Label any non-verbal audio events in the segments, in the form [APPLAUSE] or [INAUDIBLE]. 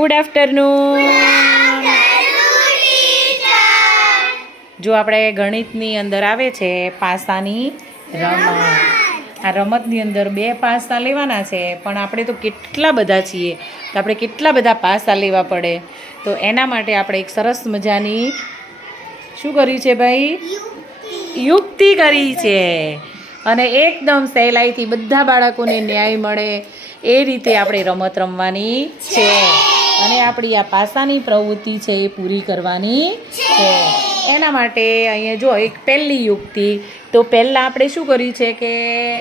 Good afternoon જો આપણે ગણિતની અંદર આવે છે પાસાની રમત. આ રમતની અંદર બે પાસા લેવાના છે પણ આપણે તો કેટલા બધા છીએ તો આપણે કેટલા બધા પાસા લેવા પડે? તો એના માટે આપણે એક સરસ મજાની શું કર્યું છે ભાઈ? યુક્તિ. કરી છે. અને એકદમ સહેલાઈથી બધા બાળકોને ન્યાય મળે એ રીતે આપણે રમત રમવાની છે. અને આપણી આ પાસાની પ્રવૃત્તિ છે એ પૂરી કરવાની છે. એના માટે અહીંયા જો એક પહેલી યુક્તિ, તો પહેલાં આપણે શું કર્યું છે કે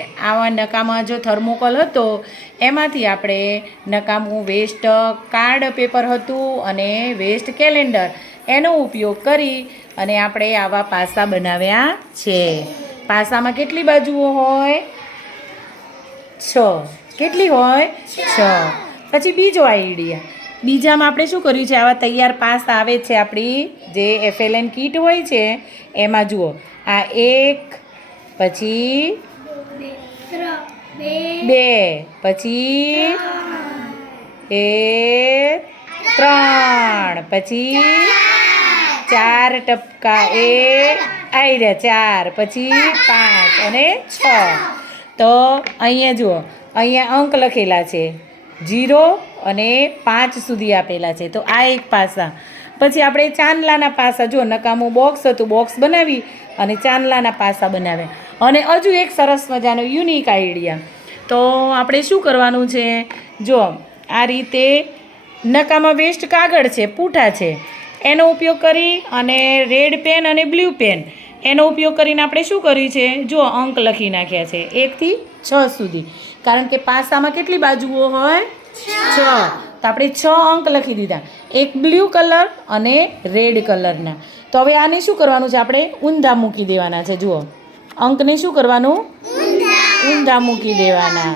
આવા નકામા જો થર્મોકોલ હતો, એમાંથી આપણે નકામું વેસ્ટ કાર્ડ પેપર હતું અને વેસ્ટ કેલેન્ડર એનો ઉપયોગ કરી અને આપણે આવા પાસા બનાવ્યા છે. પાસામાં કેટલી બાજુઓ હોય? છ. કેટલી હોય? છ. પછી બીજો આઈડિયા બીજામાં આપણે શું કર્યું છે? આવા તૈયાર પાસ આવે છે આપણી જે એફએલએન કીટ હોય છે, એમાં જુઓ. આ એક, પછી બે, પછી એ ત્રણ, પછી ચાર ટપકા એ આવી રહ્યા, ચાર, પછી પાંચ અને છ. તો અહીંયા જુઓ, અહીંયા અંક લખેલા છે. જીરો અને પાંચ સુધી આપેલા છે. તો આ એક પાસા. પછી આપણે ચાંદલાના પાસા. જો નકામું બોક્સ હતું બોક્સ બનાવી અને ચાંદલાના પાસા બનાવ્યા. અને હજુ એક સરસ મજાનો યુનિક આઈડિયા તો આપણે શું કરવાનું છે? જો, આ રીતે નકામાં વેસ્ટ કાગળ છે, પૂઠા છે. એનો ઉપયોગ કરી અને રેડ પેન અને બ્લુ પેન એનો ઉપયોગ કરીને આપણે શું કર્યું છે? જો, અંક લખી નાખ્યા છે. એકથી છ સુધી. કારણ કે પાસામાં કેટલી બાજુઓ હોય? છ. તો આપણે છ અંક લખી દીધા. એક બ્લુ કલર અને રેડ કલરના. તો હવે આને શું કરવાનું છે આપણે? ઊંધા મૂકી દેવાના છે. જુઓ. અંકને શું કરવાનું? ઊંધા મૂકી દેવાના.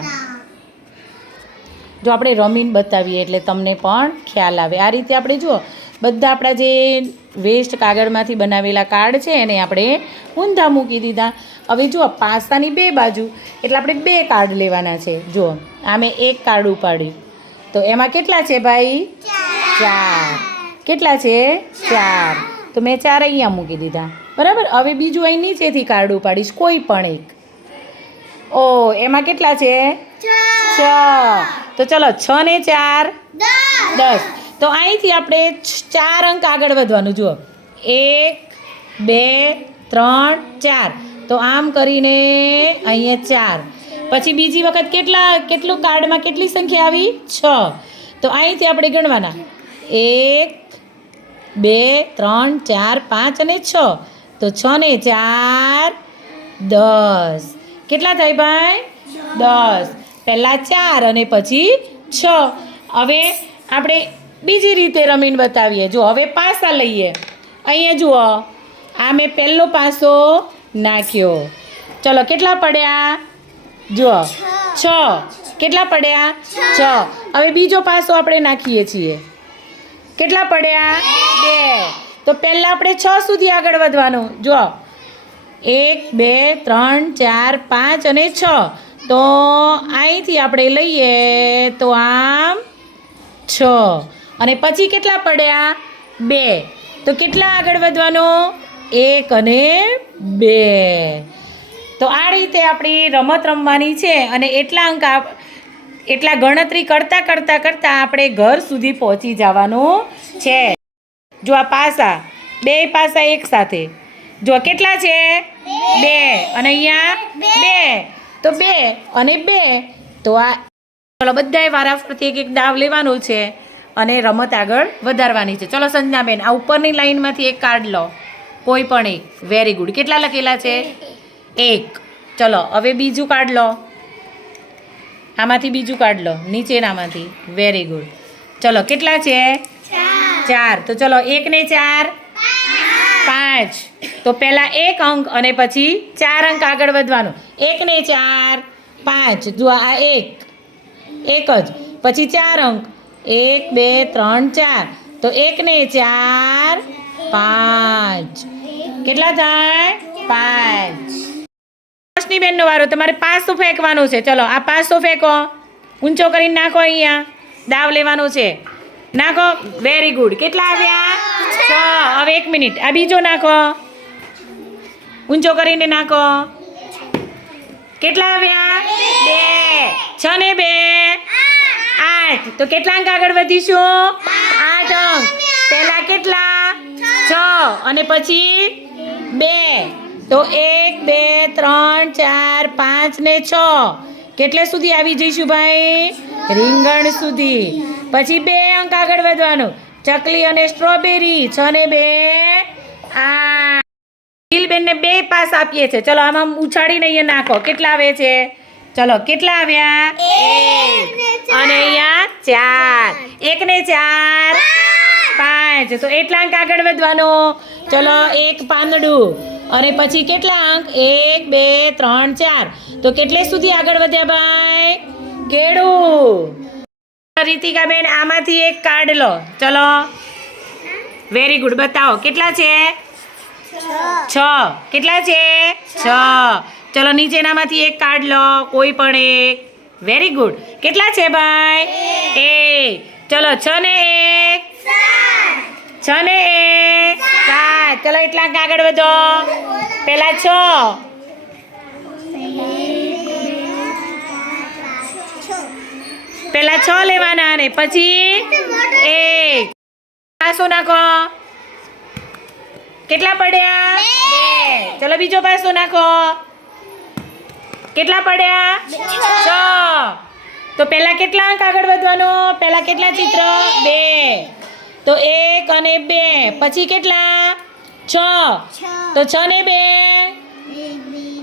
જો આપણે રમીને બતાવીએ એટલે તમને પણ ખ્યાલ આવે. આ રીતે આપણે જુઓ. બધા આપણા જે વેસ્ટ કાગળમાંથી બનાવેલા કાર્ડ છે એને આપણે ઊંધા મૂકી દીધા. હવે જુઓ, પાસ્તાની બે બાજુ. એટલે આપણે બે કાર્ડ લેવાના છે. જુઓ. આ મેં એક કાર્ડ ઉપાડ્યું તો એમાં કેટલા છે ભાઈ? ચાર. કેટલા છે? ચાર. તો મેં ચાર અહીંયા મૂકી દીધા. બરાબર? હવે બીજું અહીં નીચેથી કાર્ડ ઉપાડીશ કોઈ પણ એક. ઓ એમાં કેટલા છે? છ. તો ચલો છ ને ચાર? દસ. તો અહીંથી આપણે ચાર અંક આગળ વધવાનું જુઓ. એક બે ત્રણ ચાર. તો આમ કરીને અહીંયા ચાર. પછી બીજી વખત કેટલા કેટલું કાર્ડમાં કેટલી સંખ્યા આવી? છ. તો અહીંથી આપણે ગણવાના. એક, બે, ત્રણ, ચાર, પાંચ અને છ. તો છ ને ચાર, દસ. કેટલા થાય ભાઈ? દસ. પહેલાં ચાર અને પછી છ. હવે આપણે બીજી રીતે રમીને બતાવીએ. જો હવે પાસા લઈએ. અહીંયા જુઓ. આ મેં પહેલો પાસો નાખ્યો. ચલો, કેટલા પડ્યા? જુઓ છ. કેટલા પડ્યા? છ. હવે બીજો પાસો આપણે નાખીએ છીએ. કેટલા પડ્યા? બે. તો પહેલાં આપણે છ સુધી આગળ વધવાનું. જો, એક, બે, ત્રણ, ચાર, પાંચ અને છ. તો અહીંથી આપણે લઈએ તો આમ છ. અને પછી કેટલા પડ્યા? બે. તો કેટલા આગળ વધવાનું? એક અને બે. તો આ રીતે આપણી રમત રમવાની છે અને એટલા અંક એટલા ગણતરી કરતાં કરતાં કરતાં આપણે ઘર સુધી પહોંચી જવાનું છે. જો આ પાસા, બે પાસા એક સાથે. જો કેટલા છે? બે. અને અહીંયા બે. તો બે અને બે. તો આ ચલો બધાએ વારાફરતી એક એક દાવ લેવાનું છે અને રમત આગળ વધારવાની છે. ચલો સંજનાબેન, આ ઉપરની લાઈનમાંથી એક કાર્ડ લો. કોઈ પણ એક. વેરી ગુડ કેટલા લખેલા છે? એક. ચલો હવે બીજું કાર્ડ લો. આમાંથી બીજું કાર્ડ લો. નીચેનામાંથી. વેરી ગુડ ચલો કેટલા છે? ચાર. તો ચલો એક ને ચાર? પાંચ. તો પહેલાં એક અંક અને પછી ચાર અંક આગળ વધવાનું. એક ને ચાર પાંચ. જો આ એક. એક જ. પછી ચાર અંક. એક બે ત્રણ ચાર. તો એક ને ચાર પાંચ. કેટલા થાય? પાંચ. રોશનીબેનનો વારો, તમારે પાસું ફેંકવાનું છે. ચલો, આ પાસો ફેંકો. ઊંચો કરીને નાખો અહીંયા. દાવ લેવાનો છે. નાખો. વેરી ગુડ કેટલા આવ્યા? છ. હવે એક મિનિટ. આ બીજો નાખો. ઊંચો કરીને નાખો. કેટલા આવ્યા? બે. છ ને બે. આઠ. તો કેટલા અંક આગળ વધીશું? આઠ અંક. પહેલા કેટલા? છ. અને પછી બે. તો એક બે ત્રણ ચાર પાંચ ને છ. કેટલે સુધી આવી જઈશું ભાઈ? રીંગણ સુધી. પછી બે અંક આગળ વધવાનું. ચકલી અને સ્ટ્રોબેરી. છ ને બે આ દિલબેનને બે પાસ આપીએ છે ચલો આમાં ઉછાળીને અહીંયા નાખો. કેટલા આવે છે? ચલો કેટલા આવ્યા? એક અને અહીંયા ચાર. એક ને ચાર. પાંચ. તો એટલા અંક આગળ વધવાનો. ચલો એક પાંદડું. અને પછી કેટલા અંક? એક બે ત્રણ ચાર. તો કેટલે સુધી આગળ વધ્યા ભાઈ? કેળું. રીતિકાબેન આમાંથી એક કાર્ડ લો. ચલો. વેરી ગુડ બતાવો. કેટલા છે? છ. કેટલા છે? છ. ચલો નીચેનામાંથી એક કાર્ડ લો. કોઈ પણ એક. વેરી ગુડ કેટલા છે ભાઈ? એ ચલો છ ને એક. છ ને એક. ચલો એટલા આગળ વધો. પેલા છ. પેલા છ લેવાના ને પછી એક. પાસો નાખો. કેટલા પડ્યા? ચલો બીજો પાસો નાખો. કેટલા પડ્યા? છ. તો પહેલા કેટલા અંક આગળ વધવાનો? પહેલા કેટલા ચિત્ર? બે. તો એક અને બે. પછી કેટલા? છ. તો છ ને બે.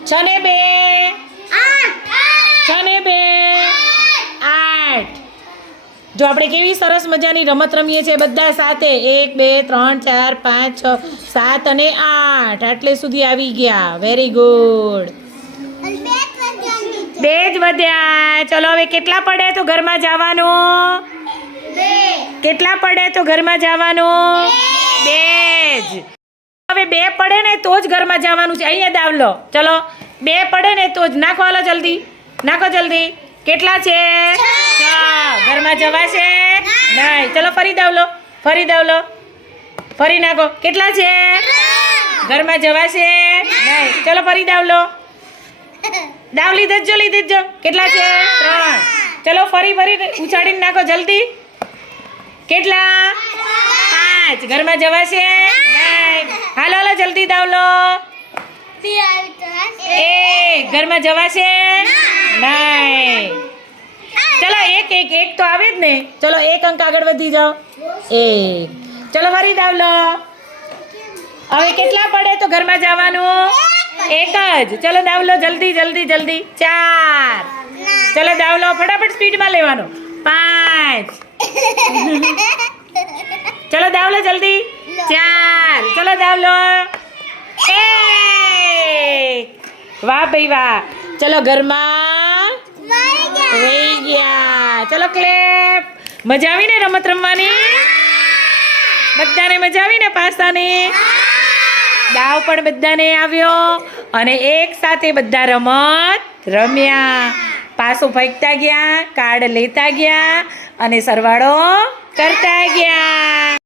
છ ને બે. છ ને બે. આઠ. જો આપણે કેવી સરસ મજાની રમત રમીએ છીએ બધા સાથે. એક બે ત્રણ ચાર પાંચ છ સાત અને આઠ. આટલે સુધી આવી ગયા. વેરી ગુડ બે જ વધ્યા. ચલો હવે કેટલા પડે તો ઘરમાં જવાનું? કેટલા પડે તો ઘરમાં જવાનું? બે જ. હવે બે પડે ને તો જ ઘરમાં જવાનું છે. અહીંયા દાવ લો ચલો. બે પડે ને તો જ. નાખો હાલો જલ્દી. નાખો જલ્દી. કેટલા છે? ઘરમાં જવાશે? નહીં. ચલો, ફરી દાવ લો ફરી દાવ લો ફરી નાખો. કેટલા છે? ઘરમાં જવાશે? નહીં. ચલો, ફરી દાવ લો દાવ લીધે જ લીધે જ. કેટલા છે? ત્રણ. ચલો, ફરી ફરી. ઉછાડીને નાખો જલ્દી. કેટલા? પાંચ. ઘરમાં જવાશે? નહીં. હાલો હાલો જલ્દી દાવ લો. એ ઘરમાં જવાશે? નહીં. ચલો એક એક એક તો આવે જ ને. ચલો એક અંક આગળ વધી જાઓ. એક. ચલો ફરી દાવ લો. હવે કેટલા પડે તો ઘરમાં જવાનું? એક જ. ચલો દાવ લો જલ્દી જલ્દી જલ્દી. ચાર. ચલો દાવ લો ફટાફટ સ્પીડમાં લેવાનો. પાંચ. [LAUGHS] ચલો દાવ લો જલ્દી. ચાર. ચલો દાવલો વાહ ભાઈ વાહ. ચલો ઘરમાં રહી ગયા. ચલો ક્લેપ મજા આવી ને રમત રમવાની? બધાને મજા આવી ને પાસાની દાવ પણ બધાને આવ્યો. અને એક સાથે બધા રમત રમ્યા. પાસો ફેંકતા ગયા, કાર્ડ લેતા ગયા અને સરવાળો કરતા ગયા.